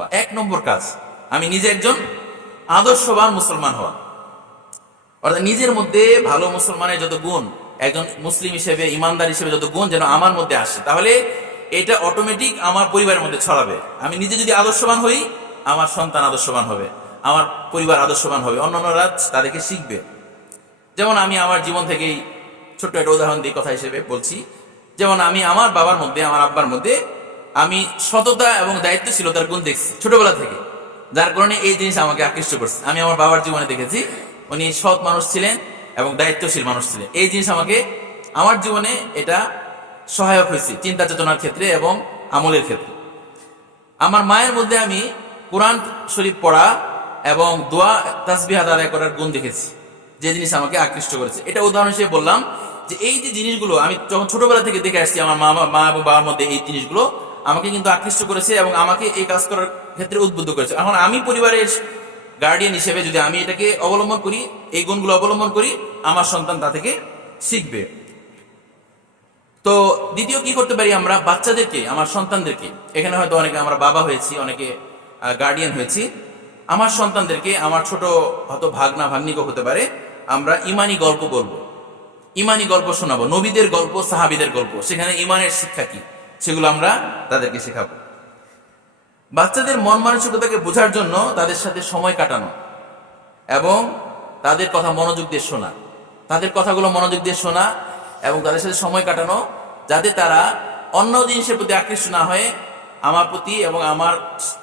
এক নম্বর কাজ, আমি নিজে একজন আদর্শবান মুসলমান হওয়া, অর্থাৎ নিজের মধ্যে ভালো মুসলমানের যত গুণ, একজন মুসলিম হিসেবে, ইমানদার হিসেবে যত গুণ যেন আমার মধ্যে আসে, তাহলে এটা অটোমেটিক আমার পরিবারের মধ্যে ছড়াবে। আমি নিজে যদি আদর্শবান হই, আমার সন্তান আদর্শবান হবে, আমার পরিবার আদর্শবান হবে, অন্যান্যরা তাদেরকে শিখবে। যেমন আমি আমার জীবন থেকেই ছোট্ট একটা উদাহরণ দিয়ে কথা হিসেবে বলছি। যেমন আমি আমার বাবার মধ্যে, আমার আব্বার মধ্যে আমি সততা এবং দায়িত্বশীলতার গুণ দেখছি ছোটবেলা থেকে, যার কারণে এই জিনিস আমাকে আকৃষ্ট করছে। আমি আমার বাবার জীবনে দেখেছি উনি সৎ মানুষ ছিলেন এবং দায়িত্বশীল মানুষ ছিলেন। এই জিনিস আমাকে আমার জীবনে এটা সহায়ক হয়েছে চিন্তা চেতনার ক্ষেত্রে এবং আমলের ক্ষেত্রে। আমার মায়ের মধ্যে আমি কোরআন শরীফ পড়া এবং দোয়া তাসবিহ আদায় করার গুণ দেখেছি, যে জিনিস আমাকে আকৃষ্ট করেছে। এটা উদাহরণ হিসেবে বললাম যে এই যে জিনিসগুলো আমি যখন ছোটবেলা থেকে দেখে আসছি, আমার মা এবং বাবার মধ্যে এই জিনিসগুলো আমাকে কিন্তু আকৃষ্ট করেছে এবং আমাকে এই কাজ করার ক্ষেত্রে উদ্বুদ্ধ করেছে। এখন আমি পরিবারের গার্ডিয়ান হিসেবে যদি আমি এটাকে অবলম্বন করি, এই গুণগুলো অবলম্বন করি, আমার সন্তান তা থেকে শিখবে। তো দ্বিতীয় কি করতে পারি আমরা বাচ্চাদেরকে, আমার সন্তানদেরকে, এখানে হয়তো অনেকে আমরা বাবা হয়েছি, অনেকে গার্ডিয়ান হয়েছি, আমার সন্তানদেরকে, আমার ছোট হয়তো ভাগনা ভাগ্নিকও হতে পারে, আমরা ইমানি গল্প বলবো, ইমানি গল্প শোনাবো, নবীদের গল্প, সাহাবীদের গল্প, সেখানে ইমানের শিক্ষা কি সেগুলো আমরা তাদেরকে শেখাবো। বাচ্চাদের মন মানসিকতাকে বোঝার জন্য তাদের সাথে সময় কাটানো এবং তাদের কথা মনোযোগ দিয়ে শোনা, তাদের কথাগুলো মনোযোগ দিয়ে শোনা এবং তাদের সাথে সময় কাটানো, যাতে তারা অন্য জিনিসের প্রতি আকৃষ্ট না হয়ে আমার প্রতি এবং আমার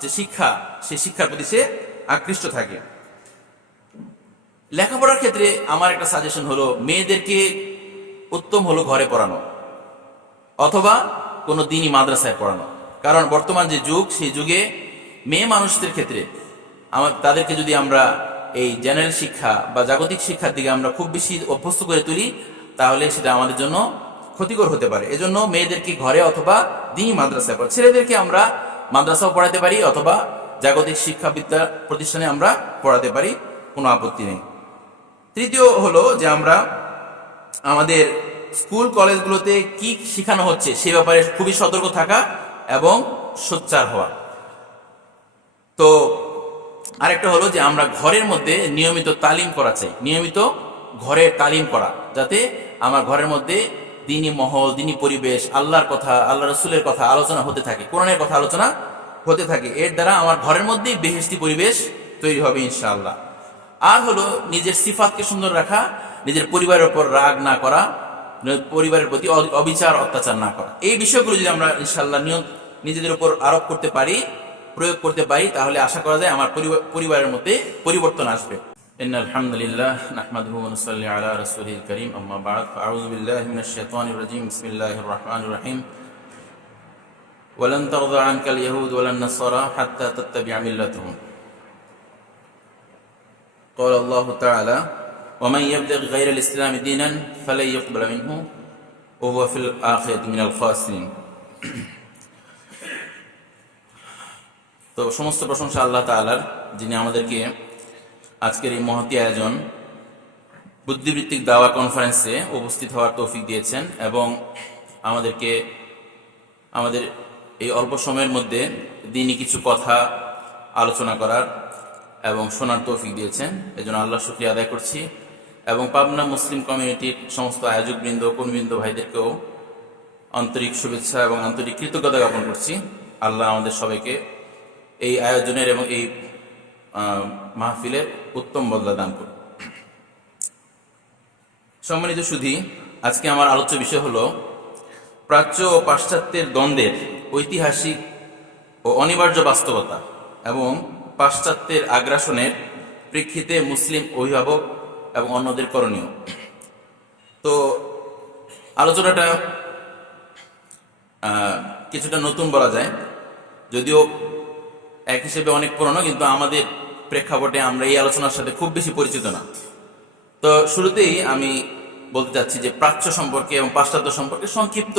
যে শিক্ষা, সেই শিক্ষার প্রতি সে আকৃষ্ট থাকে। লেখাপড়ার ক্ষেত্রে আমার একটা সাজেশন হলো, মেয়েদেরকে উত্তম হলো ঘরে পড়ানো অথবা কোনো দিনই মাদ্রাসায় পড়ানো। কারণ বর্তমান যে যুগ, সেই যুগে মেয়ে মানুষদের ক্ষেত্রে তাদেরকে যদি আমরা এই জেনারেল শিক্ষা বা জাগতিক শিক্ষার দিকে আমরা খুব বেশি অভ্যস্ত করে তুলি, তাহলে সেটা আমাদের জন্য ক্ষতিকর হতে পারে। এজন্য মেয়েদেরকে ঘরে অথবা দিনই মাদ্রাসায় পড়া, ছেলেদেরকে আমরা মাদ্রাসাও পড়াতে পারি অথবা জাগতিক শিক্ষাবিদ্যা প্রতিষ্ঠানে আমরা পড়াতে পারি, কোনো আপত্তি নেই। তৃতীয় হলো যে আমরা আমাদের স্কুল কলেজগুলোতে কি শেখানো হচ্ছে সে ব্যাপারে খুবই সতর্ক থাকা এবং সোচ্চার হওয়া। তো আরেকটা হলো যে আমরা ঘরের মধ্যে নিয়মিত তালিম করা চাই, নিয়মিত ঘরের তালিম করা, যাতে আমার ঘরের মধ্যে দিনী মহল, দিনী পরিবেশ, আল্লাহর কথা, আল্লাহ রসুলের কথা আলোচনা হতে থাকে, কোরআনের কথা আলোচনা হতে থাকে। এর দ্বারা আমার ঘরের মধ্যেই বেহেশতি পরিবেশ তৈরি হবে ইনশাআল্লাহ। আর হলো নিজের সিফাতকে সুন্দর রাখা, নিজের পরিবারের উপর রাগ না করা, পরিবারের প্রতি অবিচার অত্যাচার না করা। এই বিষয়গুলো যদি আমরা ইনশাআল্লাহ নিজেদের উপর আরোপ করতে পারি, প্রয়োগ করতে পারি, তাহলে আশা করা যায় আমার পরিবারের মধ্যে পরিবর্তন আসবে। ইন্নাল হামদুলিল্লাহ নাহমাদুহু ওয়া নুসাল্লি আলা রাসূলিল কারীম, আম্মা বা'দ, ফাআউযু বিল্লাহি মিনাশ শাইতানির রাজীম, বিসমিল্লাহির রাহমানির রাহিম। ওয়ালান তারদা আনকাল ইয়াহুদ ওয়ালান নাসারা হাত্তা তাত্তাবি'a মিল্লাতাহুম। قال الله تعالى ومن يبتغ غير الإسلام دينا فلن يقبل منه وهو في الآخرة من الخاسرين। তো সমস্ত প্রশংসা আল্লাহ তাআলার, যিনি আমাদেরকে আজকের এই মহতী আয়োজন বুদ্ধিবৃত্তিক দাওয়া কনফারেন্সে উপস্থিত হওয়ার তৌফিক দিয়েছেন এবং আমাদেরকে আমাদের এই অল্প সময়ের মধ্যে দিনই কিছু কথা আলোচনা করার এবং শোনার তৌফিক দিয়েছেন। এজন্য আল্লাহর শুকরিয়া আদায় করছি এবং পাবনা মুসলিম কমিউনিটির সমস্ত আয়োজকবৃন্দ, কর্মীবৃন্দ ভাইদেরকেও আন্তরিক শুভেচ্ছা এবং আন্তরিক কৃতজ্ঞতা জ্ঞাপন করছি। আল্লাহ আমাদের সবাইকে এই আয়োজনের এবং এই মাহফিলের উত্তম বদলা দান করুন। সম্মানিত সুধী, আজকে আমার আলোচ্য বিষয় হলো প্রাচ্য ও পাশ্চাত্যের দ্বন্দ্বের ঐতিহাসিক ও অনিবার্য বাস্তবতা এবং পাশ্চাত্যের আগ্রাসনের প্রেক্ষিতে মুসলিম অভিভাবক এবং অন্যদের করণীয়। তো আলোচনাটা কিছুটা নতুন বলা যায়, যদিও এক হিসেবে অনেক পুরনো, কিন্তু আমাদের প্রেক্ষাপটে আমরা এই আলোচনার সাথে খুব বেশি পরিচিত না। তো শুরুতেই আমি বলতে চাচ্ছি যে প্রাচ্য সম্পর্কে এবং পাশ্চাত্য সম্পর্কে সংক্ষিপ্ত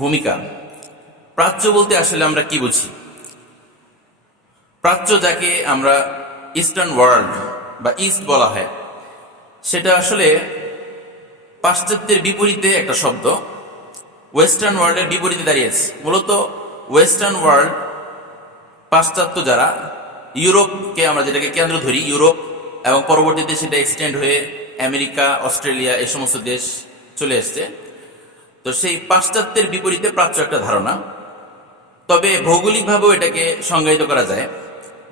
ভূমিকা। প্রাচ্য বলতে আসলে আমরা কি বুঝি? প্রাচ্য, যাকে আমরা ইস্টার্ন ওয়ার্ল্ড বা ইস্ট বলা হয়, সেটা আসলে পাশ্চাত্যের বিপরীতে একটা শব্দ, ওয়েস্টার্ন ওয়ার্ল্ডের বিপরীতে দাঁড়িয়েছে। মূলত ওয়েস্টার্ন ওয়ার্ল্ড পাশ্চাত্য যারা, ইউরোপকে আমরা যেটাকে কেন্দ্র ধরি, ইউরোপ এবং পরবর্তীতে সেটা এক্সটেন্ড হয়ে আমেরিকা, অস্ট্রেলিয়া এই সমস্ত দেশ চলে এসছে। তো সেই পাশ্চাত্যের বিপরীতে প্রাচ্য একটা ধারণা। তবে ভৌগোলিকভাবেও এটাকে সংজ্ঞায়িত করা যায়।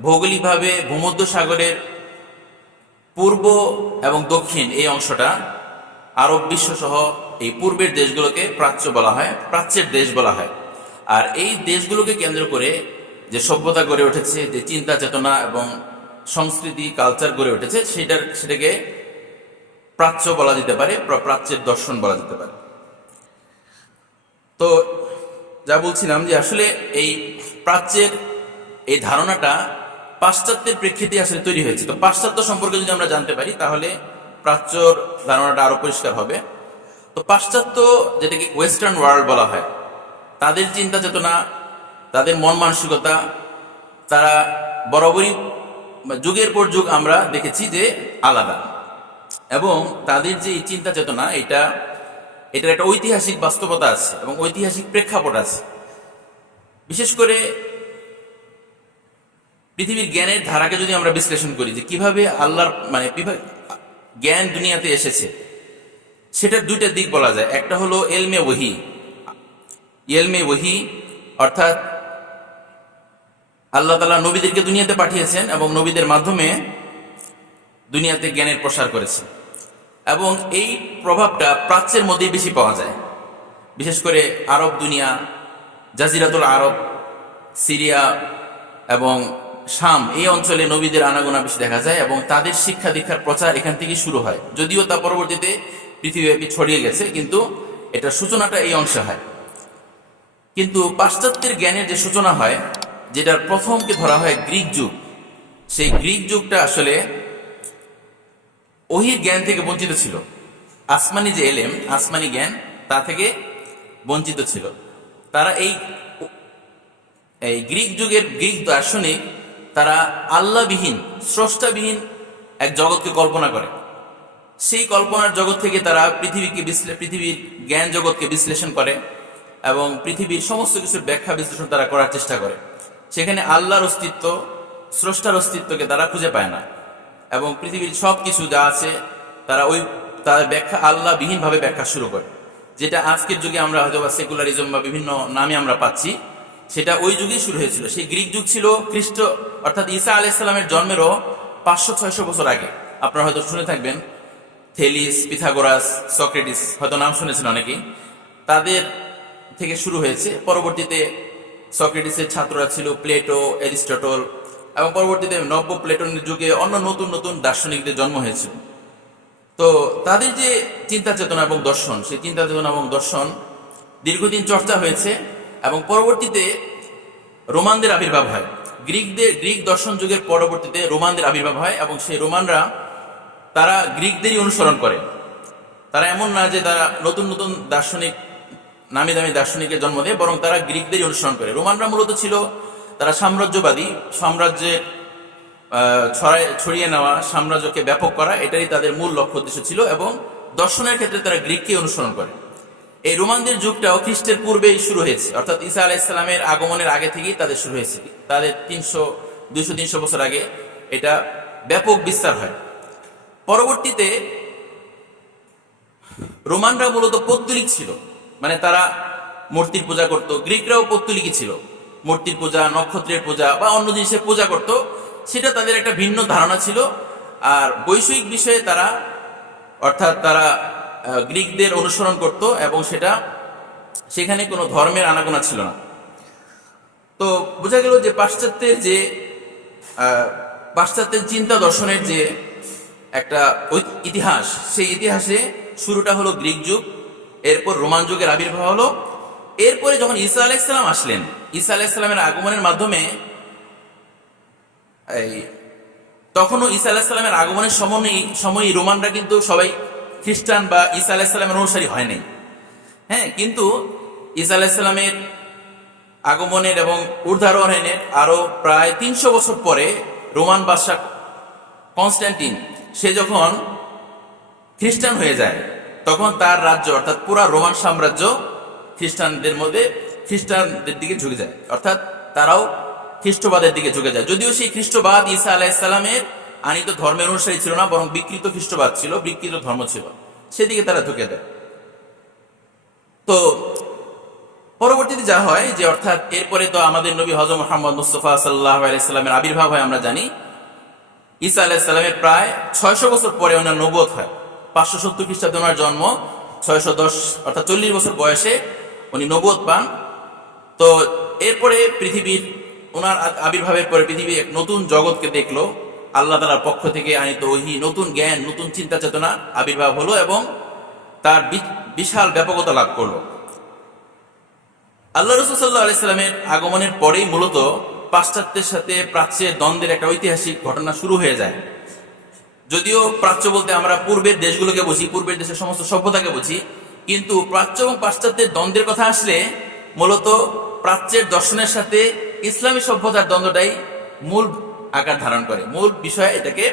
ভৌগোলিকভাবে ভূমধ্য সাগরের পূর্ব এবং দক্ষিণ এই অংশটা, আরব বিশ্বসহ এই পূর্বের দেশগুলোকে প্রাচ্য বলা হয়, প্রাচ্যের দেশ বলা হয়। আর এই দেশগুলোকে কেন্দ্র করে যে সভ্যতা গড়ে উঠেছে, যে চিন্তা চেতনা এবং সংস্কৃতি কালচার গড়ে উঠেছে, সেটাকে প্রাচ্য বলা যেতে পারে, প্রাচ্যের দর্শন বলা যেতে পারে। তো যা বলছিলাম যে আসলে এই প্রাচ্যের এই ধারণাটা পাশ্চাত্যের প্রেক্ষিতে আসলে তৈরি হয়েছে। তো পাশ্চাত্য সম্পর্কে যদি আমরা জানতে পারি তাহলে প্রাচ্যর ধারণাটা আরো পরিষ্কার হবে। তো পাশ্চাত্য, যেটাকে ওয়েস্টার্ন ওয়ার্ল্ড বলা হয়, তাদের চিন্তা চেতনা, তাদের মন মানসিকতা, তারা বরাবরই যুগের পর যুগ আমরা দেখেছি যে আলাদা। এবং তাদের যে চিন্তা চেতনা, এটার একটা ঐতিহাসিক বাস্তবতা আছে এবং ঐতিহাসিক প্রেক্ষাপট আছে। বিশেষ করে পৃথিবীর জ্ঞানের ধারাকে যদি আমরা বিশ্লেষণ করি, যে কিভাবে আল্লাহর জ্ঞান দুনিয়াতে এসেছে, সেটার দুইটা দিক বলা যায়। একটা হলো এলমে ওহী, অর্থাৎ আল্লাহ তাআলা নবীদেরকে দুনিয়াতে পাঠিয়েছেন এবং নবীদের মাধ্যমে দুনিয়াতে জ্ঞানের প্রসার করেছেন। এবং এই প্রভাবটা প্রাচ্যের মধ্যেই বেশি পাওয়া যায়। বিশেষ করে আরব দুনিয়া, জাজিরাতুল আরব, সিরিয়া এবং শাম, এই অঞ্চলে নবীদের আনাগোনা বেশি দেখা যায় এবং তাদের শিক্ষা দীক্ষার প্রচার এখান থেকে শুরু হয়। যদিও তা পরবর্তীতে পৃথিবীব্যাপী ছড়িয়ে গেছে, কিন্তু এটার সূচনাটা এই অংশে হয়। কিন্তু পাশ্চাত্যের জ্ঞানের যে সূচনা হয়, যেটার প্রথমকে ধরা হয় গ্রিক যুগ, সেই গ্রিক যুগটা আসলে ওহির জ্ঞান থেকে বঞ্চিত ছিল। আসমানি যে এলেম, আসমানি জ্ঞান, তা থেকে বঞ্চিত ছিল। তারা এই গ্রিক যুগের গ্রিক দার্শনিক, তারা আল্লাহবিহীন, স্রষ্টাবিহীন এক জগৎকে কল্পনা করে। সেই কল্পনার জগৎ থেকে তারা পৃথিবীর জ্ঞান জগৎকে বিশ্লেষণ করে এবং পৃথিবীর সমস্ত কিছুর ব্যাখ্যা বিশ্লেষণ তারা করার চেষ্টা করে। সেখানে আল্লাহর অস্তিত্ব, স্রষ্টার অস্তিত্বকে তারা খুঁজে পায় না এবং পৃথিবীর সব কিছু যা আছে তাদের ব্যাখ্যা আল্লাহবিহীন ভাবে ব্যাখ্যা শুরু করে। যেটা আজকের যুগে আমরা হয়তো বা সেকুলারিজম বা বিভিন্ন নামে আমরা পাচ্ছি, সেটা ওই যুগেই শুরু হয়েছিল। সেই গ্রিক যুগ ছিল খ্রিস্ট অর্থাৎ ঈসা আলাইহিস সালামের জন্মেরও 500-600 বছর আগে। আপনারা হয়তো শুনে থাকবেন থেলিস, পিথাগোরাস, সক্রেটিস, হয়তো নাম শুনেছেন অনেকেই। তাদের থেকে শুরু হয়েছে। পরবর্তীতে সক্রেটিসের ছাত্ররা ছিল প্লেটো, অ্যারিস্টটল, এবং পরবর্তীতে নব্য প্লেটনের যুগে অন্য নতুন নতুন দার্শনিকদের জন্ম হয়েছিল। তো তাদের যে চিন্তা চেতনা এবং দর্শন, সেই চিন্তা চেতনা এবং দর্শন দীর্ঘদিন চর্চা হয়েছে এবং পরবর্তীতে রোমানদের আবির্ভাব হয়। গ্রিক দর্শন যুগের পরবর্তীতে রোমানদের আবির্ভাব হয় এবং সেই রোমানরা তারা গ্রিকদেরই অনুসরণ করে। তারা এমন না যে তারা নতুন নতুন দার্শনিক, নামি দামি দার্শনিকের জন্ম দেয়, বরং তারা গ্রিকদেরই অনুসরণ করে। রোমানরা মূলত ছিল তারা সাম্রাজ্যবাদী, সাম্রাজ্যে ছড়িয়ে নেওয়া, সাম্রাজ্যকে ব্যাপক করা, এটাই তাদের মূল লক্ষ্য উদ্দেশ্য ছিল এবং দর্শনের ক্ষেত্রে তারা গ্রিককে অনুসরণ করে। এই রোমানদের যুগটাও খ্রিস্টের পূর্বেই শুরু হয়েছে, অর্থাৎ ঈসা আলাইহিস সালামের আগমনের আগে থেকেই তাদের শুরু হয়েছে। তাদের 200-300 বছর আগে এটা ব্যাপক বিস্তার হয়। পরবর্তীতে রোমানরা মূলত পৌত্তলিক ছিল, মানে তারা মূর্তির পূজা করত। গ্রিকরাও পৌত্তলিকই ছিল, মূর্তির পূজা, নক্ষত্রের পূজা বা অন্য জিনিসের পূজা করত। সেটা তাদের একটা ভিন্ন ধারণা ছিল। আর বৈষয়িক বিষয়ে তারা, অর্থাৎ তারা গ্রিকদের অনুসরণ করত এবং সেখানে কোনো ধর্মের আনাগোনা ছিল না। তো বোঝা গেল যে পাশ্চাত্যের চিন্তা দর্শনের যে একটা ইতিহাস, সেই ইতিহাসে শুরুটা হলো গ্রিক যুগ, এরপর রোমান যুগের আবির্ভাব হলো। এরপরে যখন ঈসা আলাইহিস সালাম আসলেন, ঈসা আলাইহিস সালামের আগমনের মাধ্যমে তখনও ঈসা আলাইহিস সালামের আগমনের সময় রোমানরা কিন্তু সবাই খ্রিস্টান বা ঈসা আলাইহিস সালামের অনুসারী হয় নাই। হ্যাঁ, কিন্তু ঈসা আলাইহিস সালামের আগমনের এবং ঊর্ধ্বারোহণের আরো প্রায় 300 বছর পরে রোমান বাদশা কনস্ট্যান্টিন, সে যখন খ্রিস্টান হয়ে যায়, তখন তার রাজ্য অর্থাৎ পুরা রোমান সাম্রাজ্য খ্রিস্টানদের দিকে ঝুঁকে যায়। অর্থাৎ তারাও খ্রিস্টবাদের দিকে ঝুঁকে যায়। যদিও সেই খ্রিস্টবাদ ঈসা আলাইহিসসালামের আনিত ধর্মের অনুসারী ছিল না, বরং বিকৃত খ্রিস্টবাদ ছিল, বিকৃত ধর্ম ছিল, সেদিকে তারা ঝুঁকে দেয়। তো পরবর্তীতে যা হয় যে, অর্থাৎ এরপরে তো আমাদের নবী হযরত মুহাম্মদ মুস্তাফা সাল্লাল্লাহু আলাইহি সাল্লামের আবির্ভাব হয়, আমরা জানি। ঈসা আলাইহিস সালামের প্রায় 600 বছর পরে ওনার নবুয়ত হয়। 570 খ্রিস্টাব্দে ওনার জন্ম, 610 অর্থাৎ 40 বছর বয়সে উনি নবুয়ত পান। তো এরপরে পৃথিবীর, ওনার আবির্ভাবের পরে পৃথিবী এক নতুন জগৎকে দেখলো। আল্লাহ তাআলার পক্ষ থেকে আনিত ওহী, নতুন জ্ঞান, নতুন চিন্তা চেতনা আবির্ভাব হলো এবং তার বিশাল ব্যাপকতা লাভ করলো। আল্লাহ রাসূল সাল্লাল্লাহু আলাইহি সাল্লামের আগমনের পরেই মূলত পাশ্চাত্যের সাথে প্রাচ্যের দ্বন্দ্বের একটা ঐতিহাসিক ঘটনা শুরু হয়ে যায়। যদিও প্রাচ্য বলতে আমরা পূর্বের দেশগুলোকে বুঝি, পূর্বের দেশের সমস্ত সভ্যতাকে বুঝি, কিন্তু প্রাচ্য এবং পাশ্চাত্যের দ্বন্দ্বের কথা আসলে মূলত প্রাচ্যের দর্শনের সাথে ইসলামী সভ্যতার দ্বন্দ্বটাই মূল আকার ধারণ করে, মূল বিষয় এটাকে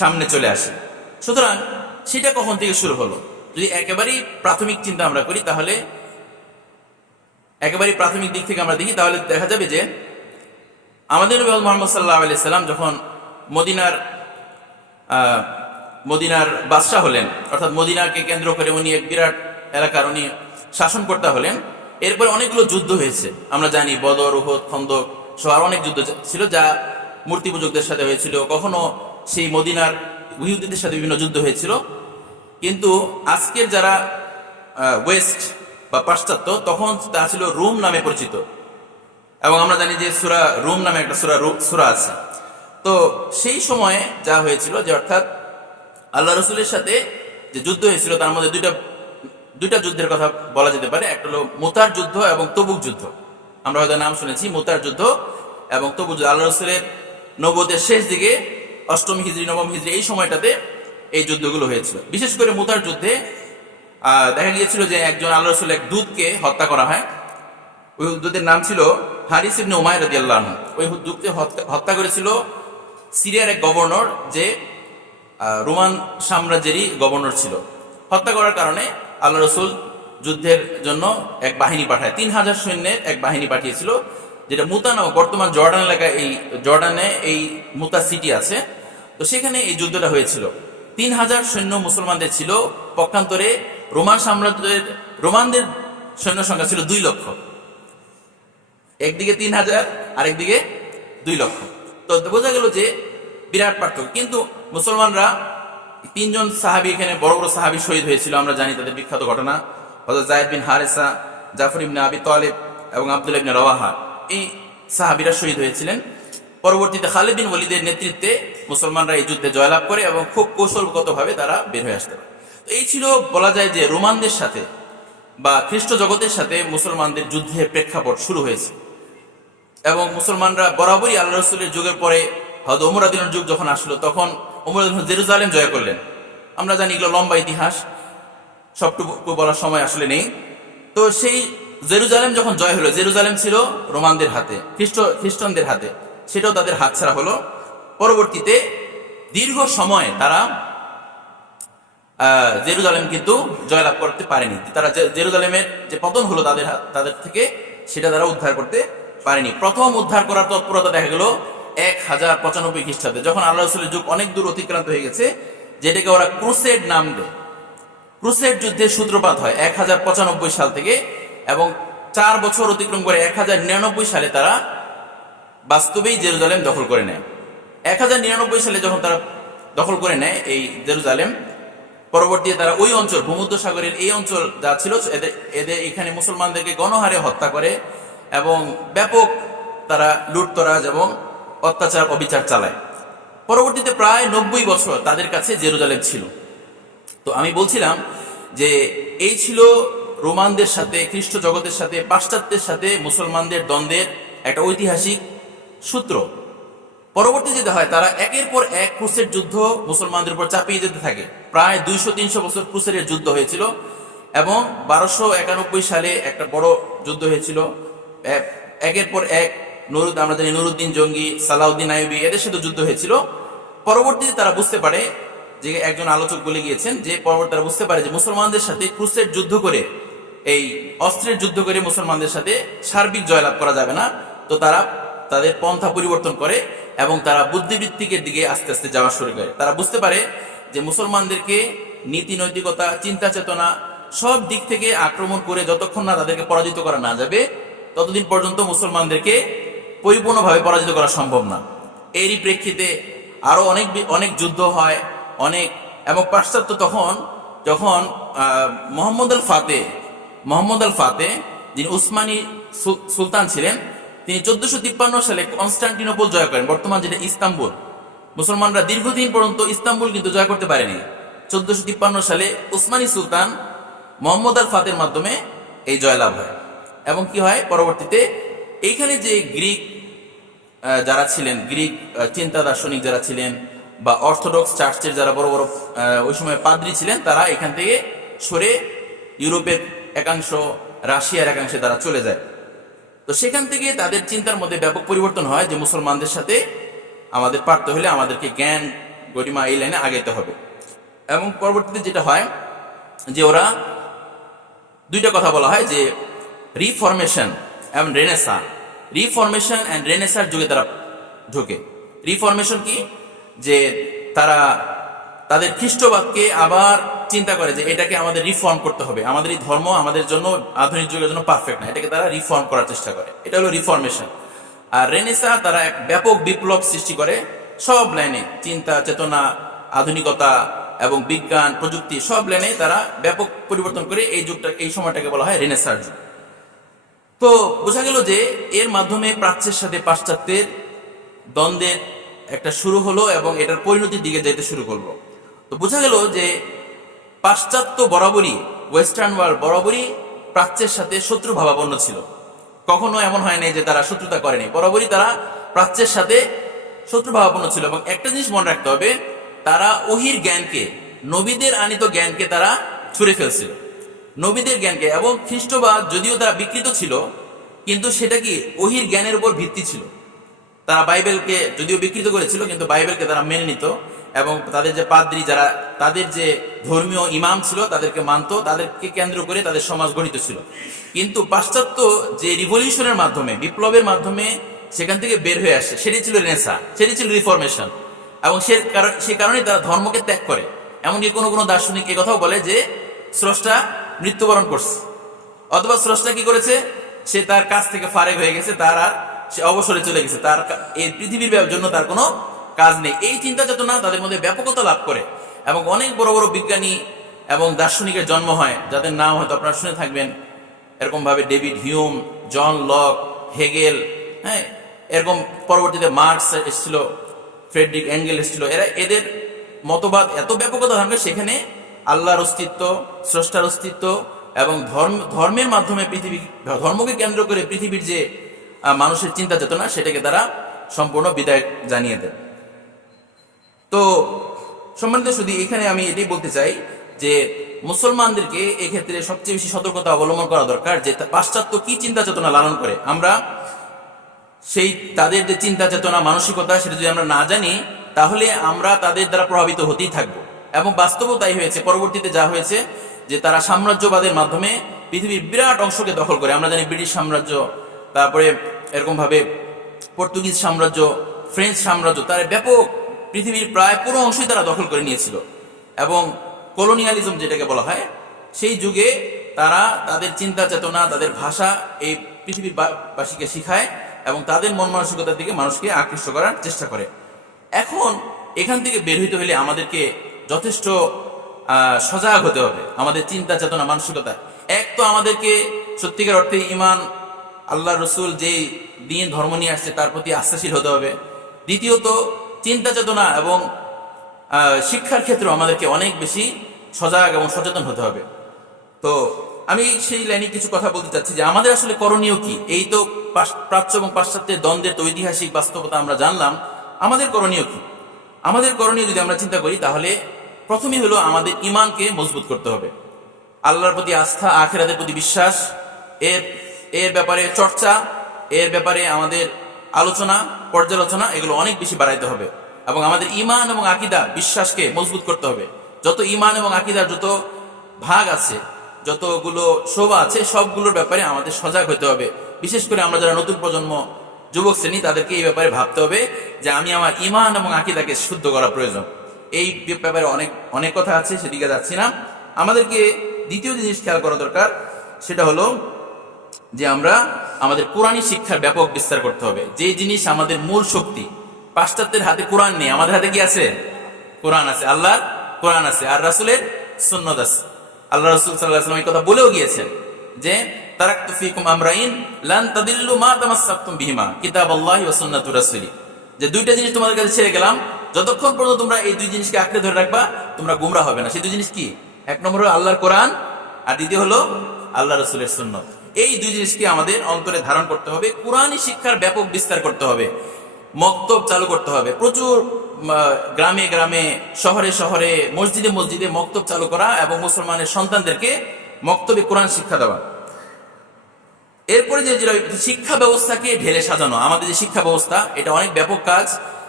সামনে চলে আসে। সুতরাং সেটা কখন থেকে শুরু হলো, যদি একেবারেই প্রাথমিক চিন্তা আমরা করি, তাহলে একেবারেই প্রাথমিক দিক থেকে আমরা দেখি, তাহলে দেখা যাবে যে আমাদের নবী মুহাম্মদ সাল্লাল্লাহু আলাইহি সাল্লাম যখন মদিনার বাদশাহ হলেন, অর্থাৎ মদিনাকে কেন্দ্র করে উনি এক বিরাট এলাকার উনি শাসনকর্তা হলেন। এরপরে অনেকগুলো যুদ্ধ হয়েছে, আমরা জানি বদর, উহুদ, খন্দক সহ আরো অনেক যুদ্ধ ছিল, যা মূর্তি পূজকদের সাথে হয়েছিল, কখনো সেই মদিনার ইহুদিদের সাথে বিভিন্ন যুদ্ধ হয়েছিল। কিন্তু আজকের যারা ওয়েস্ট বা পাশ্চাত্য, তখন তা ছিল রোম নামে পরিচিত, এবং আমরা জানি যে সূরা রুম নামে একটা সূরা আছে। তো সেই সময়ে যা হয়েছিল যে, অর্থাৎ আল্লাহ রসুলের সাথে যে যুদ্ধ হয়েছিল, তার মধ্যে দুইটা যুদ্ধের কথা বলা যেতে পারে। একটা হলো মুতার যুদ্ধ এবং তবুক যুদ্ধ। আমরা হয়তো নাম শুনেছি মুতার যুদ্ধ এবং তবুক যুদ্ধ। আল্লাহ রসুলের নবুয়তের শেষ দিকে 8ম হিজরি 9ম হিজরি এই সময়টাতে এই যুদ্ধগুলো হয়েছিল। বিশেষ করে মুতার যুদ্ধে দেখা গিয়েছিল যে একজন আল্লাহ রসুলের এক দূতকে হত্যা করা হয়। ওই দূতের নাম ছিল হারিস ইবনে উমাইর রাদিয়াল্লাহু আনহু। ওই দূতকে হত্যা করেছিল সিরিয়ার এক গভর্নর, যে রোমান সাম্রাজ্যেরই গভর্নর ছিল। হত্যা করার কারণে আল্লাহ রসুল যুদ্ধের জন্য এক বাহিনী পাঠায়, 3000 সৈন্যের এক বাহিনী পাঠিয়েছিল, যেটা মুতা নামক বর্তমান জর্ডান এলাকায়, এই জর্ডানে এই মুতা সিটি আছে। তো সেখানে এই যুদ্ধটা হয়েছিল। 3000 সৈন্য মুসলমানদের ছিল, পক্ষান্তরে রোমানদের সৈন্য সংখ্যা ছিল 2 লক্ষ। একদিকে 3000 আরেকদিকে 2 লক্ষ। তো বোঝা গেল যে বিরাট পার্থক্য। কিন্তু মুসলমানরা 3 জন সাহাবী, এখানে বড় বড় সাহাবী শহীদ হয়েছিল, আমরা জানি তাদের বিখ্যাত ঘটনা। হযরত যায়েদ বিন হারেসা, জাফর ইবনে আবি তালেব এবং আব্দুল্লাহ ইবনে রাওয়াহা, এই সাহাবীরা শহীদ হয়েছিলেন। পরবর্তীতে খালিদ বিন ওয়ালিদের নেতৃত্বে মুসলমানরা এই যুদ্ধে জয়লাভ করে এবং খুব কৌশলগতভাবে তারা বের হয়ে আসতে পারে। তো এই ছিল বলা যায় যে রোমানদের সাথে বা খ্রিস্ট জগতের সাথে মুসলমানদের যুদ্ধের প্রেক্ষাপট শুরু হয়েছে। এবং মুসলমানরা বরাবরই আল্লাহ রসুলের যুগের পরে হয়তো ওমর রাদিয়াল্লাহু যুগ যখন আসলো, তখন ওমর রাদিয়াল্লাহু জেরুজালেম জয় করলেন। আমরা জানি এগুলো লম্বা ইতিহাস, সবটুকু বলার সময় আসলে নেই। তো সেই জেরুজালেম যখন জয় হলো, জেরুজালেম ছিল রোমানদের হাতে, খ্রিস্টানদের হাতে, সেটাও তাদের হাতছাড়া হলো। পরবর্তীতে দীর্ঘ সময় তারা জেরুজালেম কিন্তু জয়লাভ করতে পারেনি। তারা জেরুজালেমের যে পতন হলো তাদের থেকে, সেটা তারা উদ্ধার করতে পারেনি। প্রথম উদ্ধার করার তৎপরতা দেখা গেল 1095 খ্রিস্টাব্দে, যখন আল্লাহ রসুলের যুগ অনেক দূর অতিক্রান্ত হয়ে গেছে, যেটাকে ওরা ক্রুসেড নাম দেয়। ক্রুসেড যুদ্ধের সূত্রপাত হয় 1095 সাল থেকে, এবং 4 বছর অতিক্রম করে 1099 সালে তারা বাস্তবেই জেরুজালেম দখল করে নেয়। 1099 সালে যখন তারা দখল করে নেয় এই জেরুজালেম, পরবর্তীতে তারা ওই অঞ্চল, ভূমধ্যসাগরের এই অঞ্চল যা ছিল, এদের এখানে মুসলমানদেরকে গণহারে হত্যা করে এবং ব্যাপক তারা লুটতরাজ এবং অত্যাচার অবিচার চালায়। পরবর্তীতে প্রায় 90 বছর তাদের কাছে জেরুজালেম ছিল। তো আমি বলছিলাম যে এই ছিল রোমানদের সাথে, খ্রিস্ট জগতের সাথে, পাশ্চাত্যের সাথে মুসলমানদের দ্বন্দ্বের একটা ঐতিহাসিক সূত্র। পরবর্তী যেটা হয়, তারা একের পর এক ক্রুসেড যুদ্ধ মুসলমানদের উপর চাপিয়ে যেতে থাকে। প্রায় 200-300 বছর ক্রুসেডের যুদ্ধ হয়েছিল, এবং 1291 সালে একটা বড় যুদ্ধ হয়েছিল। একের পর এক আমরা জানি নুরুদ্দিন জঙ্গি, সালাউদ্দিন আইয়ুবী, এদের সাথে যুদ্ধ হয়েছিল। পরবর্তীতে তারা বুঝতে পারে যে, একজন আলোচক বলে গিয়েছেন যে, পরবর্তী তারা বুঝতে পারে যে মুসলমানদের সাথে ক্রুসেড যুদ্ধ করে, এই অস্ত্রের যুদ্ধ করে মুসলমানদের সাথে সার্বিক জয়লাভ করা যাবে না। তো তারা তাদের পন্থা পরিবর্তন করে এবং তারা বুদ্ধিবৃত্তিকের দিকে আস্তে আস্তে যাওয়া শুরু করে। তারা বুঝতে পারে যে মুসলমানদেরকে নীতি নৈতিকতা চিন্তা চেতনা সব দিক থেকে আক্রমণ করে যতক্ষণ না তাদেরকে পরাজিত করা না যাবে ততদিন পর্যন্ত মুসলমানদেরকে পরিপূর্ণভাবে পরাজিত করা সম্ভব না। এরই প্রেক্ষিতে আরো অনেক অনেক যুদ্ধ হয় অনেক, এবং পাশ্চাত্য তখন যখন মোহাম্মদ আল ফাতে যিনি উসমানী সুলতান ছিলেন, তিনি 1453 সালে কনস্টান্টিনোপল জয় করেন, বর্তমান যেটা ইস্তাম্বুল। মুসলমানরা দীর্ঘদিন পর্যন্ত ইস্তাম্বুল কিন্তু জয় করতে পারেনি। 1453 সালে উসমানী সুলতান মোহাম্মদ আল ফাতের মাধ্যমে এই জয়লাভ হয়। এবং কি হয় পরবর্তীতে এইখানে যে গ্রিক যারা ছিলেন, গ্রিক চিন্তা দার্শনিক যারা ছিলেন বা অর্থোডক্স চার্চের যারা বড় বড় ওই সময় পাদ্রী ছিলেন, তারা এখান থেকে সরে ইউরোপের একাংশ রাশিয়ার একাংশে তারা চলে যায়। তো সেখান থেকে তাদের চিন্তার মধ্যে ব্যাপক পরিবর্তন হয় যে মুসলমানদের সাথে আমাদের পারতে হলে আমাদেরকে জ্ঞান গরিমা এই লাইনে আগাইতে হবে। এবং পরবর্তীতে যেটা হয় যে ওরা দুইটা কথা বলা হয় যে রিফরমেশন এবং রেনেসা। রিফরমেশন অ্যান্ড রেনেসার যুগে তারা ঢোকে। রিফরমেশন কি, যে তারা তাদের খ্রিস্টবাদকে আবার চিন্তা করে যে এটাকে আমাদের রিফর্ম করতে হবে, আমাদের এই ধর্ম আমাদের জন্য আধুনিক যুগের জন্য পারফেক্ট না, এটাকে তারা রিফর্ম করার চেষ্টা করে। এটা হলো রিফরমেশন। আর রেনেসা তারা এক ব্যাপক বিপ্লব সৃষ্টি করে সব লাইনে, চিন্তা চেতনা আধুনিকতা এবং বিজ্ঞান প্রযুক্তি সব লাইনে তারা ব্যাপক পরিবর্তন করে এই যুগটা এই সময়টাকে বলা হয় রেনেসার যুগ। তো বোঝা গেল যে এর মাধ্যমে প্রাচ্যের সাথে পাশ্চাত্যের দ্বন্দ্বের একটা শুরু হলো এবং এটার পরিণতির দিকে যেতে শুরু করলো। তো বোঝা গেল যে পাশ্চাত্য বরাবরই, ওয়েস্টার্ন ওয়ার্ল্ড বরাবরই প্রাচ্যের সাথে শত্রু ভাবাপন্ন ছিল। কখনো এমন হয় নাই যে তারা শত্রুতা করেনি, বরাবরই তারা প্রাচ্যের সাথে শত্রু ভাবাপন্ন ছিল। এবং একটা জিনিস মনে রাখতে হবে, তারা ওহির জ্ঞানকে, নবীদের আনিত জ্ঞানকে তারা ছুঁড়ে ফেলছিল, নবীদের জ্ঞানকে। এবং খ্রিস্টবাদ যদিও তারা বিকৃত ছিল, কিন্তু সেটা কি ওহির জ্ঞানের উপর ভিত্তি ছিল। তারা বাইবেলকে যদিও বিকৃত করেছিল, কিন্তু বাইবেলকে তারা মেনে নিত এবং তাদের যে পাদ্রী যারা তাদের যে ধর্মীয় ইমাম ছিল তাদেরকে মানত, তাদেরকে কেন্দ্র করে তাদের সমাজ গঠিত ছিল। কিন্তু পাশ্চাত্য যে রিভলিউশনের মাধ্যমে, বিপ্লবের মাধ্যমে সেখান থেকে বের হয়ে আসে, সেটি ছিল রেনেসা, সেটি ছিল রিফরমেশন। এবং সে কারণে তারা ধর্মকে ত্যাগ করে। এমনকি কোনো কোনো দার্শনিক একথাও বলে যে স্রষ্টা মৃত্যুবরণ করছে, অথবা স্রষ্টা কি করেছে, সে তার কাছ থেকে ফারেক হয়ে গেছে, তার আর সে অবসরে চলে গেছে, তার এই পৃথিবীর জন্য তার কোনো কাজ নেই। এই চিন্তা চেতনা তাদের মধ্যে ব্যাপকতা লাভ করে এবং অনেক বড় বড় বিজ্ঞানী এবং দার্শনিকের জন্ম হয়, যাদের নাম হয়তো আপনারা শুনে থাকবেন। এরকম ভাবে David Hume, John Locke, Hegel, হ্যাঁ, এরকম পরবর্তীতে মার্কস এসেছিল, ফ্রেডরিক এঙ্গেল এসেছিল। এদের মতবাদ এত ব্যাপকতা থাকবে, সেখানে আল্লাহর অস্তিত্ব, স্রষ্টার অস্তিত্ব এবং ধর্মের মাধ্যমে পৃথিবী, ধর্মকে কেন্দ্র করে পৃথিবীর যে মানুষের চিন্তা চেতনা, সেটাকে তারা সম্পূর্ণ বিদায় জানিয়ে দেয়। তো সম্বন্ধে শুধু এখানে আমি এটাই বলতে চাই যে মুসলমানদেরকে এক্ষেত্রে সবচেয়ে বেশি সতর্কতা অবলম্বন করা দরকার যে পাশ্চাত্য কি চিন্তা চেতনা লালন করে, আমরা সেই তাদের যে চিন্তা চেতনা মানসিকতা সেটা যদি আমরা না জানি, তাহলে আমরা তাদের দ্বারা প্রভাবিত হতেই থাকবো। এবং বাস্তবও তাই হয়েছে। পরবর্তীতে যা হয়েছে যে তারা সাম্রাজ্যবাদের মাধ্যমে পৃথিবীর বিরাট অংশকে দখল করে। আমরা জানি ব্রিটিশ সাম্রাজ্য, তারপরে এরকম ভাবে পর্তুগিজ সাম্রাজ্য, ফ্রেঞ্চ সাম্রাজ্য, তারা ব্যাপক পৃথিবীর প্রায় পুরো অংশই তারা দখল করে নিয়েছিল। এবং কলোনিয়ালিজম যেটাকে বলা হয়, সেই যুগে তারা তাদের চিন্তা চেতনা, তাদের ভাষা এই পৃথিবীর বাসীকে শিখায় এবং তাদের মন মানসিকতার দিকে মানুষকে আকৃষ্ট করার চেষ্টা করে। এখন এখান থেকে বের হইতে হলে আমাদেরকে যথেষ্ট সজাগ হতে হবে। আমাদের চিন্তা চেতনা মানসিকতা, এক তো আমাদেরকে সত্যিকার অর্থে ইমান, আল্লাহ রসুল যেই দিন ধর্ম নিয়ে আসছে তার প্রতি আস্থাশীল হতে হবে। দ্বিতীয়ত চিন্তা চেতনা এবং শিক্ষার ক্ষেত্রে আমাদেরকে অনেক বেশি সজাগ এবং সচেতন হতে হবে। তো আমি সেই লাইনে কিছু কথা বলতে চাচ্ছি যে আমাদের আসলে করণীয় কি। এই তো প্রাচ্য এবং পাশ্চাত্যের দ্বন্দ্বের তো ঐতিহাসিক বাস্তবতা আমরা জানলাম, আমাদের করণীয় কি। আমাদের করণীয় যদি আমরা চিন্তা করি, তাহলে প্রথমেই হলো আমাদের ইমানকে মজবুত করতে হবে। আল্লাহর প্রতি আস্থা, আখিরাতের প্রতি বিশ্বাস, এর ব্যাপারে চর্চা, এর ব্যাপারে আমাদের আলোচনা, পর্যালোচনা, এগুলো অনেক বেশি বাড়াইতে হবে। এবং আমাদের ইমান এবং আকীদা, বিশ্বাসকে মজবুত করতে হবে। যত ইমান এবং আকীদার যত ভাগ আছে, যতগুলো শোভা আছে, সবগুলোর ব্যাপারে আমাদের সজাগ হতে হবে। বিশেষ করে আমরা যারা নতুন প্রজন্ম, যুবক শ্রেণী, তাদেরকে এই ব্যাপারে ভাবতে হবে যে আমি আমার ইমান এবং আকীদাকে শুদ্ধ করা প্রয়োজন। এই ব্যাপারে অনেক অনেক কথা আছে, সেদিকে যাচ্ছি না। আমাদেরকে দ্বিতীয় জিনিস খেয়াল করা দরকার, সেটা হলো যে আমরা আমাদের কোরআনী শিক্ষার ব্যাপক বিস্তার করতে হবে। যে জিনিস আমাদের মূল শক্তি, পাশ্চাত্যের হাতে কোরআন নেই, আমাদের হাতে কি আছে? কোরআন আছে, আল্লাহর কোরআন আছে, আর রাসূলের সুন্নাত আছে। আল্লাহ রাসূল সাল্লাল্লাহু আলাইহি ওয়াসাল্লাম এই কথা বলেও গিয়েছেন যে তারাকতু ফীকুম আমরাইন লান তাদিল্লু মা তামাসসাকতুম বিহিমা কিতাবাল্লাহি ওয়া সুন্নাতুর রাসূলি, যে দুইটা জিনিস তোমাদের কাছে ছেড়ে গেলাম, যতক্ষণ পর্যন্ত তোমরা এই দুই জিনিসকে আঁকড়ে ধরে রাখবা তোমরা গোমরা হবে না। সেই দুই জিনিস কি? এক নম্বর হলো আল্লাহর কোরআন, আর দ্বিতীয় হলো আল্লাহ রাসূলের সুন্নাত। এই দুই জিনিসকে আমাদের অন্তরে ধারণ করতে হবে। কোরআনী শিক্ষার ব্যাপক বিস্তার করতে হবে, মক্তব চালু করতে হবে, প্রচুর গ্রামে গ্রামে, শহরে শহরে, মসজিদে মসজিদে মক্তব চালু করা এবং মুসলমানের সন্তানদেরকে মক্তবে কোরআন শিক্ষা দেওয়া। এরপরে যে শিক্ষা ব্যবস্থাকে ঢেলে সাজানো, আমাদের যে শিক্ষা ব্যবস্থা, এটা অনেক ব্যাপক কাজ।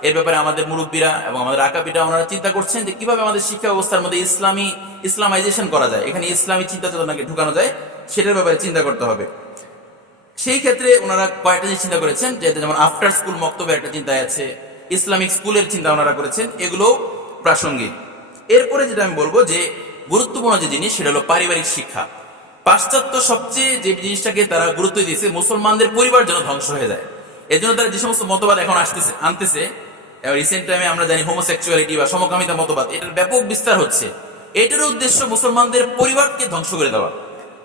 এর ব্যাপারে আমাদের মুরব্বীরা এবং আমাদের আকাবিরা ওনারা চিন্তা করছেন যে কিভাবে আমাদের শিক্ষা ব্যবস্থার মধ্যে ইসলামাইজেশন করা যায়, এখানে ইসলামী চিন্তা চেতনাকে ঢুকানো যায়, সেটার ব্যাপারে চিন্তা করতে হবে। সেই ক্ষেত্রে ওনারা কয়েকটা জিনিস চিন্তা করেছেন, যেমন আফটার স্কুল মক্তবের একটা চিন্তা আছে, ইসলামিক স্কুলের চিন্তা ওনারা করেছেন, এগুলো প্রাসঙ্গিক। এরপরে যেটা আমি বলবো যে গুরুত্বপূর্ণ যে জিনিস, সেটা হলো পারিবারিক শিক্ষা। পাশ্চাত্য সবচেয়ে যে জিনিসটাকে তারা গুরুত্ব দিয়েছে, মুসলমানদের পরিবার যেন ধ্বংস হয়ে যায়। এর জন্য তারা যে সমস্ত মতবাদ এখন আনতেছে, রিসেন্ট টাইমে আমরা জানি হোমোসেক্সুয়ালিটি বা সমকামিতা মতবাদ, এটার ব্যাপক বিস্তার হচ্ছে। এটার উদ্দেশ্য মুসলমানদের পরিবারকে ধ্বংস করে দেওয়া।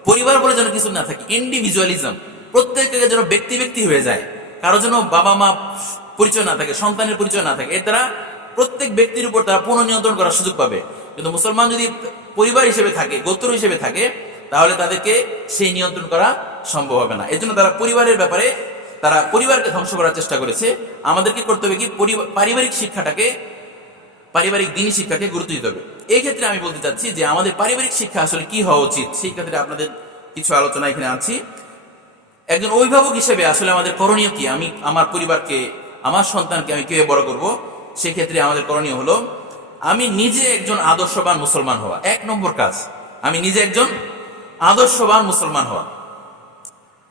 পরিবার বলে যেন কিছু না থাকে, ইন্ডিভিজুয়ালিজম, প্রত্যেককে যেন ব্যক্তি ব্যক্তি হয়ে যায়, কারো যেন বাবা মা পরিচয় না থাকে, সন্তানের পরিচয় না থাকে। এর দ্বারা প্রত্যেক ব্যক্তির উপর তারা পুনঃ নিয়ন্ত্রণ করার সুযোগ পাবে। কিন্তু মুসলমান যদি পরিবার হিসেবে থাকে, গোত্র হিসেবে থাকে, তাহলে তাদেরকে সেই নিয়ন্ত্রণ করা সম্ভব হবে না। এজন্য তারা পরিবারের ব্যাপারে, তারা পরিবারকে ধ্বংস করার চেষ্টা করেছে। আমাদেরকে করতে হবে কি, পারিবারিক শিক্ষাটাকে, পারিবারিক দিনী শিক্ষাকে গুরুত্ব দিতে হবে। এই ক্ষেত্রে আমি বলতে চাচ্ছি যে আমাদের পারিবারিক শিক্ষা আসলে কি হওয়া উচিত, সেই ক্ষেত্রে আপনাদের কিছু আলোচনা এখানে আনছি। একজন অভিভাবক হিসেবে আসলে আমাদের করণীয় কি? আমি আমার পরিবারকে, আমার সন্তানকে আমি কিভাবে বড় করব? সেক্ষেত্রে আমাদের করণীয় হলো আমি নিজে একজন আদর্শবান মুসলমান হওয়া। এক নম্বর কাজ, আমি নিজে একজন আদর্শবান মুসলমান হওয়া,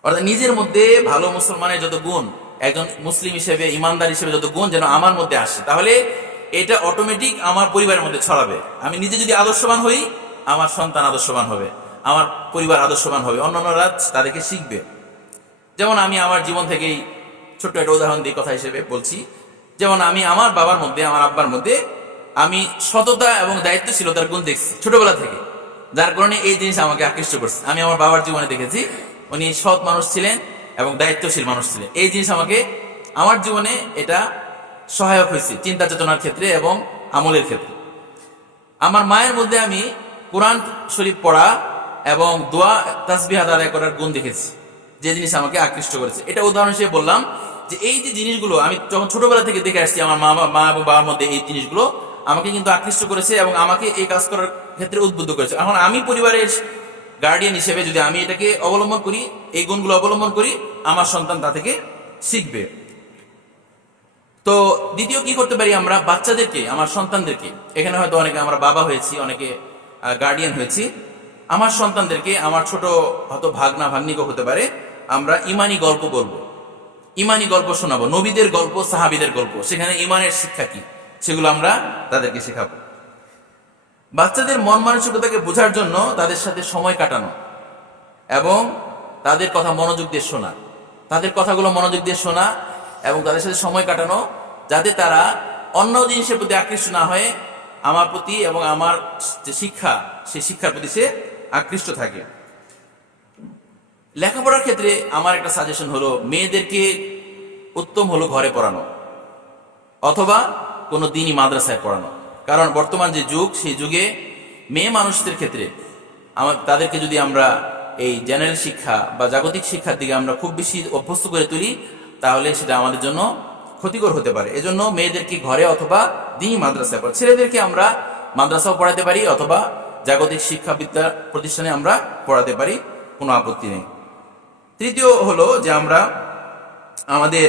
অর্থাৎ নিজের মধ্যে ভালো মুসলমানের যত গুণ, একজন মুসলিম হিসেবে, ইমানদার হিসেবে যত গুণ যেন আমার মধ্যে আসে, তাহলে এটা অটোমেটিক আমার পরিবারের মধ্যে ছড়াবে। আমি নিজে যদি আদর্শবান হই, আমার সন্তান আদর্শবান হবে, আমার পরিবার আদর্শবান হবে, অন্যান্যরা তাদেরকে শিখবে। যেমন আমি আমার জীবন থেকেই ছোট্ট একটা উদাহরণ দিয়ে কথা হিসেবে বলছি। যেমন আমি আমার বাবার মধ্যে, আমার আব্বার মধ্যে আমি সততা এবং দায়িত্বশীলতার গুণ দেখছি ছোটবেলা থেকে, যার কারণে এই জিনিস আমাকে আকৃষ্ট করছে। আমি আমার বাবার জীবনে দেখেছি উনি সৎ মানুষ ছিলেন এবং দায়িত্বশীল মানুষ ছিলেন। এই জিনিস আমাকে, আমার জীবনে এটা সহায়ক হয়েছে চিন্তা চেতনার ক্ষেত্রে এবং আমলের ক্ষেত্রে। আমার মায়ের মধ্যে আমি কোরআন শরীফ পড়া এবং দোয়া তাসবিহ আদায় করার গুণ দেখেছি, যে জিনিস আমাকে আকৃষ্ট করেছে। এটা উদাহরণ হিসেবে বললাম যে এই যে জিনিসগুলো আমি যখন ছোটবেলা থেকে দেখে আসছি, আমার মা এবং বাবার মধ্যে এই জিনিসগুলো আমাকে কিন্তু আকৃষ্ট করেছে এবং আমাকে এই কাজ করার ক্ষেত্রে উদ্বুদ্ধ করেছে। এখন আমি পরিবারের গার্ডিয়ান হিসেবে যদি আমি এটাকে অবলম্বন করি, এই গুণগুলো অবলম্বন করি, আমার সন্তান তা থেকে শিখবে। তো দ্বিতীয় কি করতে পারি, আমরা বাচ্চাদেরকে, আমার সন্তানদেরকে, এখানে হয়তো অনেকে আমরা বাবা হয়েছি, অনেকে গার্ডিয়ান হয়েছি, আমার সন্তানদেরকে, আমার ছোট হয়তো ভাগনা ভাগ্নিকে হতে পারে, আমরা ইমানি গল্প বলবো, ইমানি গল্প শোনাবো, নবীদের গল্প, সাহাবীদের গল্প, সেখানে ইমানের শিক্ষা কি সেগুলো আমরা তাদেরকে শেখাবো। বাচ্চাদের মন মানসিকতাকে বোঝার জন্য তাদের সাথে সময় কাটানো এবং তাদের কথা মনোযোগ দিয়ে শোনা, তাদের কথাগুলো মনোযোগ দিয়ে শোনা এবং তাদের সাথে সময় কাটানো, যাতে তারা অন্য জিনিসের প্রতি আকৃষ্ট না হয়ে আমার প্রতি এবং আমার যে শিক্ষা, সেই শিক্ষার প্রতি সে আকৃষ্ট থাকে। লেখাপড়ার ক্ষেত্রে আমার একটা সাজেশন হলো, মেয়েদেরকে উত্তম হলো ঘরে পড়ানো অথবা কোনো দিনই মাদ্রাসায় পড়ানো। কারণ বর্তমান যে যুগ, সেই যুগে মেয়ে মানুষদের ক্ষেত্রে তাদেরকে যদি আমরা এই জেনারেল শিক্ষা বা জাগতিক শিক্ষার দিকে আমরা খুব বেশি অভ্যস্ত করে তুলি, তাহলে সেটা আমাদের জন্য ক্ষতিকর হতে পারে। এজন্য মেয়েদেরকে ঘরে অথবা দিনই মাদ্রাসায় পড়া, ছেলেদেরকে আমরা মাদ্রাসাও পড়াতে পারি অথবা জাগতিক শিক্ষাবিদ্যা প্রতিষ্ঠানে আমরা পড়াতে পারি, কোনো আপত্তি নেই। তৃতীয় হলো যে আমরা আমাদের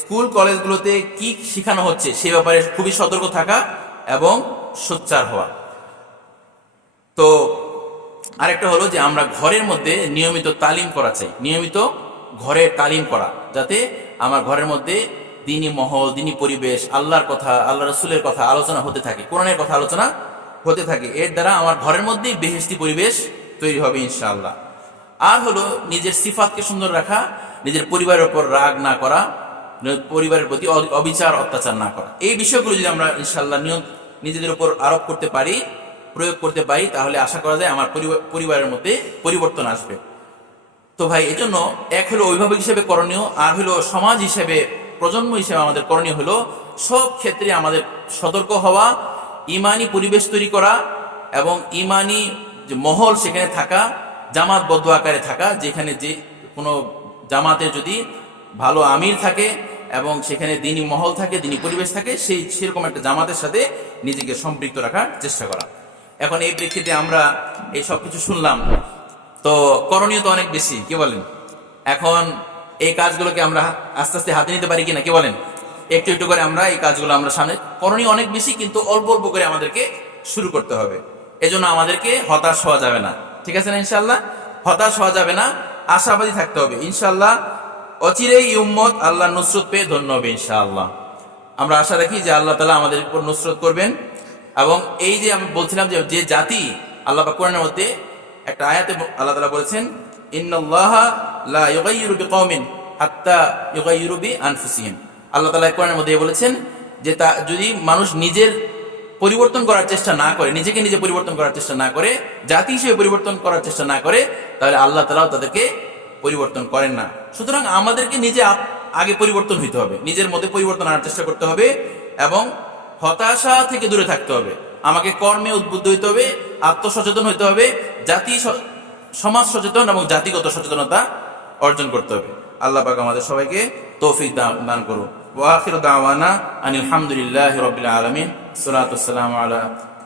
স্কুল কলেজগুলোতে কি শেখানো হচ্ছে সে ব্যাপারে খুবই সতর্ক থাকা এবং সোচ্চার হওয়া। তো আরেকটা হলো যে আমরা ঘরের মধ্যে নিয়মিত তালিম করা চাই, নিয়মিত ঘরে তালিম করা, যাতে আমার ঘরের মধ্যে দিনী মহল, দিনী পরিবেশ, আল্লাহর কথা, আল্লাহ রসুলের কথা আলোচনা হতে থাকে, কোরআনের কথা আলোচনা হতে থাকে। এর দ্বারা আমার ঘরের মধ্যেই বেহেশতি পরিবেশ তৈরি হবে ইনশাআল্লাহ। আর হলো নিজের সিফাতকে সুন্দর রাখা, নিজের পরিবারের উপর রাগ না করা, পরিবারের প্রতি অবিচার অত্যাচার না করা। এই বিষয়গুলো যদি আমরা ইনশাআল্লাহ নিজেদের উপর আরোপ করতে পারি, প্রয়োগ করতে পারি, তাহলে আশা করা যায় আমার পরিবারের মধ্যে পরিবর্তন আসবে। তো ভাই, এজন্য এক হলো অভিভাবক হিসেবে করণীয়, আর হলো সমাজ হিসেবে, প্রজন্ম হিসেবে আমাদের করণীয় হলো সব ক্ষেত্রে আমাদের সতর্ক হওয়া, ইমানি পরিবেশ তৈরি করা এবং ইমানি যে মহল সেখানে থাকা, জামাতবদ্ধ আকারে থাকা, যেখানে যে কোনো জামাতের যদি ভালো আমির থাকে এবং সেখানে দিনী মহল থাকে, দিনী পরিবেশ থাকে, সেরকম একটা জামাতের সাথে নিজেকে সম্পৃক্ত রাখার চেষ্টা করা। এখন এই প্রেক্ষিতে আমরা এই সব কিছু শুনলাম, তো করণীয় তো অনেক বেশি, কি বলেন? এখন এই কাজগুলোকে আমরা আস্তে আস্তে হাতে নিতে পারি কিনা, কি বলেন? একটু একটু করে আমরা এই কাজগুলো আমরা সামনে, করণীয় অনেক বেশি, কিন্তু অল্প অল্প করে আমাদেরকে শুরু করতে হবে। এজন্য আমাদেরকে হতাশ হওয়া যাবে না, ঠিক আছে না? ইনশাল্লাহ হতাশ হওয়া যাবে না, আশাবাদী থাকতে হবে। ইনশাল্লাহ অচিরেই এই উম্মত আল্লাহ নুসরত পেয়ে ধন্য হবে ইনশাআল্লাহ। আমরা আশা রাখি যে আল্লাহ তাআলা আমাদের উপর নুসরত করবেন। এবং এই যে আমি বলছিলাম যে জাতি, আল্লাহ পাক কোরআনের মধ্যে একটা আয়াতে আল্লাহ তাআলা বলেছেন, ইন্নাল্লাহা লা ইউগাইয়িরু বিকওমিন হাত্তা ইউগাইয়িরু বিআনফুসিহিম। আল্লাহ তাআলা কোরআনের মধ্যে বলেছেন যে যদি মানুষ নিজের পরিবর্তন করার চেষ্টা না করে, নিজেকে নিজে পরিবর্তন করার চেষ্টা না করে, জাতি হিসেবে পরিবর্তন করার চেষ্টা না করে, তাহলে আল্লাহ তাআলাও তাদেরকে পরিবর্তন করেন না। সুতরাং আমাদেরকে নিজে আগে পরিবর্তন হইতে হবে, নিজের মধ্যে পরিবর্তন আনার চেষ্টা করতে হবে এবং হতাশা থেকে দূরে থাকতে হবে। আমাকে কর্মে উদ্বুদ্ধ হইতে হবে, আত্মসচেতন হইতে হবে, সমাজ সচেতন এবং জাতিগত সচেতনতা অর্জন করতে হবে। আল্লাহ পাক আমাদের সবাইকে তৌফিক দান করুন। ওয়া আখিরু দাওয়ানা আনিল হামদুলিল্লাহি রাব্বিল আলামিন। সালাতু ওয়াসসালামু আলা